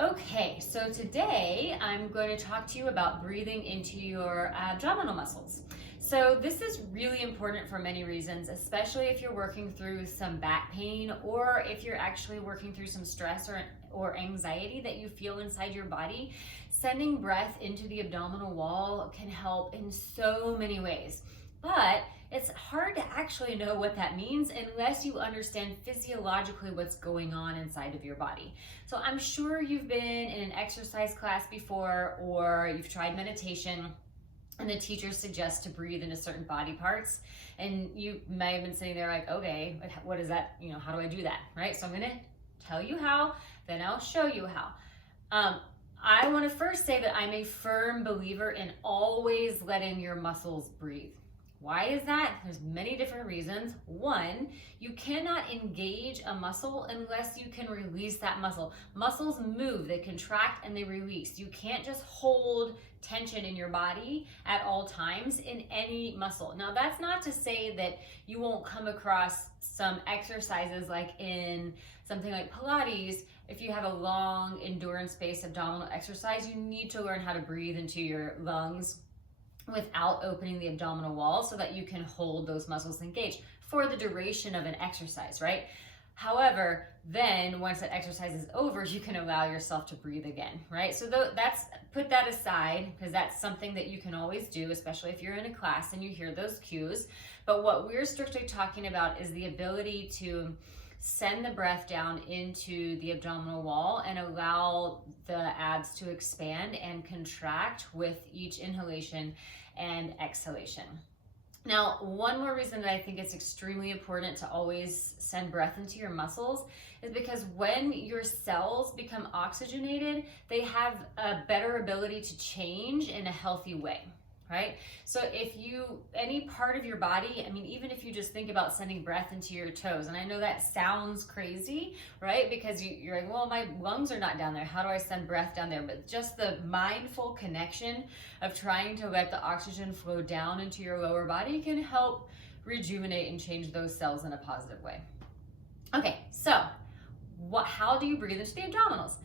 Okay, so today I'm going to talk to you about breathing into your abdominal muscles. So this is really important for many reasons, especially if you're working through some back pain or if you're actually working through some stress or anxiety that you feel inside your body. Sending breath into the abdominal wall can help in so many ways. But it's hard to actually know what that means unless you understand physiologically what's going on inside of your body. So I'm sure you've been in an exercise class before, or you've tried meditation and the teacher suggests to breathe into certain body parts, and you may have been sitting there like, okay, what is that? How do I do that? Right? So I'm going to tell you how, then I'll show you how. I want to first say that I'm a firm believer in always letting your muscles breathe. Why is that? There's many different reasons. One, you cannot engage a muscle unless you can release that muscle. Muscles move, they contract and they release. You can't just hold tension in your body at all times in any muscle. Now, that's not to say that you won't come across some exercises like in something like Pilates. If you have a long endurance-based abdominal exercise, you need to learn how to breathe into your lungs without opening the abdominal wall so that you can hold those muscles engaged for the duration of an exercise, right? However, then once that exercise is over, you can allow yourself to breathe again, right? So put that aside, because that's something that you can always do, especially if you're in a class and you hear those cues. But what we're strictly talking about is the ability to send the breath down into the abdominal wall and allow the abs to expand and contract with each inhalation and exhalation. Now, one more reason that I think it's extremely important to always send breath into your muscles is because when your cells become oxygenated, they have a better ability to change in a healthy way. Right? So if any part of your body, even if you just think about sending breath into your toes, and I know that sounds crazy, right? Because you're like, well, my lungs are not down there. How do I send breath down there? But just the mindful connection of trying to let the oxygen flow down into your lower body can help rejuvenate and change those cells in a positive way. Okay, so how do you breathe into the abdominals?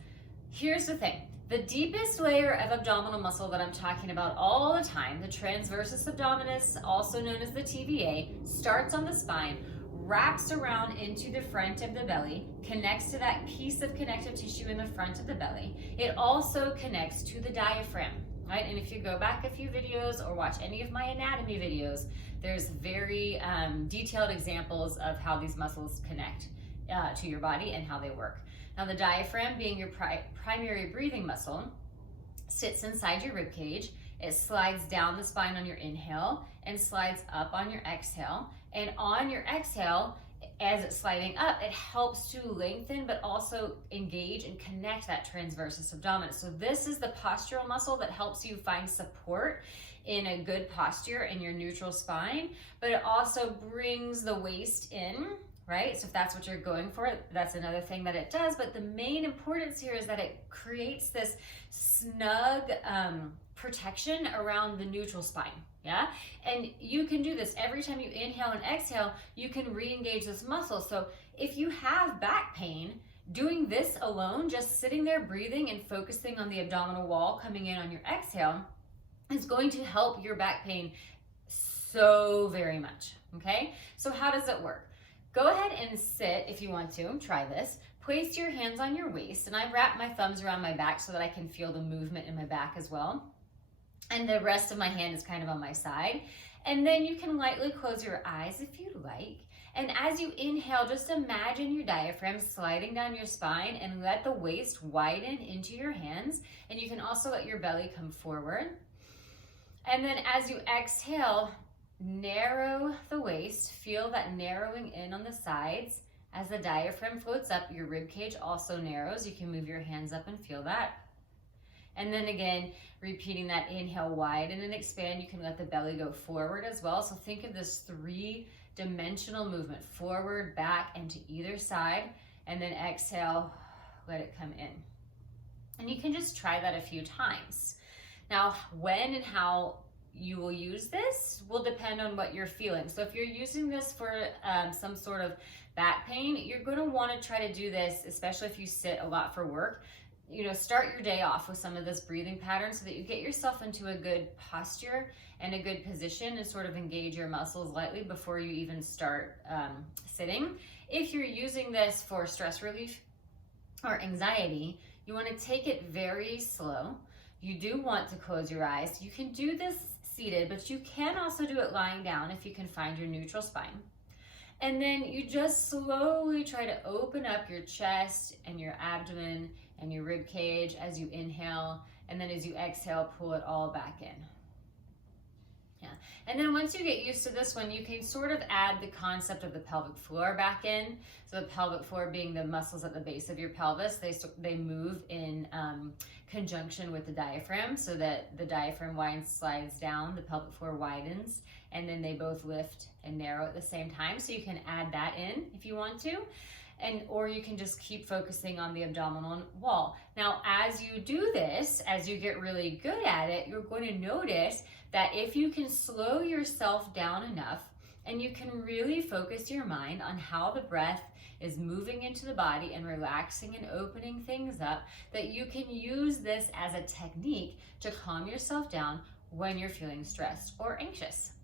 Here's the thing. The deepest layer of abdominal muscle that I'm talking about all the time, the transversus abdominis, also known as the TVA, starts on the spine, wraps around into the front of the belly, connects to that piece of connective tissue in the front of the belly. It also connects to the diaphragm, right? And if you go back a few videos or watch any of my anatomy videos, there's very detailed examples of how these muscles connect to your body and how they work. Now, the diaphragm, being your primary breathing muscle, sits inside your rib cage. It slides down the spine on your inhale and slides up on your exhale. And on your exhale, as it's sliding up, it helps to lengthen but also engage and connect that transversus abdominis. So this is the postural muscle that helps you find support in a good posture in your neutral spine, but it also brings the waist in, right? So if that's what you're going for, that's another thing that it does. But the main importance here is that it creates this snug protection around the neutral spine, yeah? And you can do this every time you inhale and exhale, you can re-engage this muscle. So if you have back pain, doing this alone, just sitting there breathing and focusing on the abdominal wall coming in on your exhale, is going to help your back pain so very much, okay? So how does it work? Go ahead and sit if you want to, try this. Place your hands on your waist, and I wrap my thumbs around my back so that I can feel the movement in my back as well. And the rest of my hand is kind of on my side. And then you can lightly close your eyes if you like. And as you inhale, just imagine your diaphragm sliding down your spine and let the waist widen into your hands. And you can also let your belly come forward. And then as you exhale, narrow the waist, feel that narrowing in on the sides. As the diaphragm floats up, your rib cage also narrows. You can move your hands up and feel that. And then again, repeating that inhale, widen and expand. You can let the belly go forward as well. So think of this three-dimensional movement, forward, back, and to either side. And then exhale, let it come in. And you can just try that a few times. Now, when and how you will use this will depend on what you're feeling. So if you're using this for some sort of back pain, you're going to want to try to do this, especially if you sit a lot for work, start your day off with some of this breathing pattern so that you get yourself into a good posture and a good position and sort of engage your muscles lightly before you even start sitting. If you're using this for stress relief or anxiety, you want to take it very slow. You do want to close your eyes. You can do this seated, but you can also do it lying down if you can find your neutral spine. And then you just slowly try to open up your chest and your abdomen and your rib cage as you inhale, and then as you exhale, pull it all back in. Yeah. And then once you get used to this one, you can sort of add the concept of the pelvic floor back in. So the pelvic floor being the muscles at the base of your pelvis, they move in conjunction with the diaphragm, so that the diaphragm slides down, the pelvic floor widens, and then they both lift and narrow at the same time. So you can add that in if you want to. Or you can just keep focusing on the abdominal wall. Now, as you do this, as you get really good at it, you're going to notice that if you can slow yourself down enough and you can really focus your mind on how the breath is moving into the body and relaxing and opening things up, that you can use this as a technique to calm yourself down when you're feeling stressed or anxious.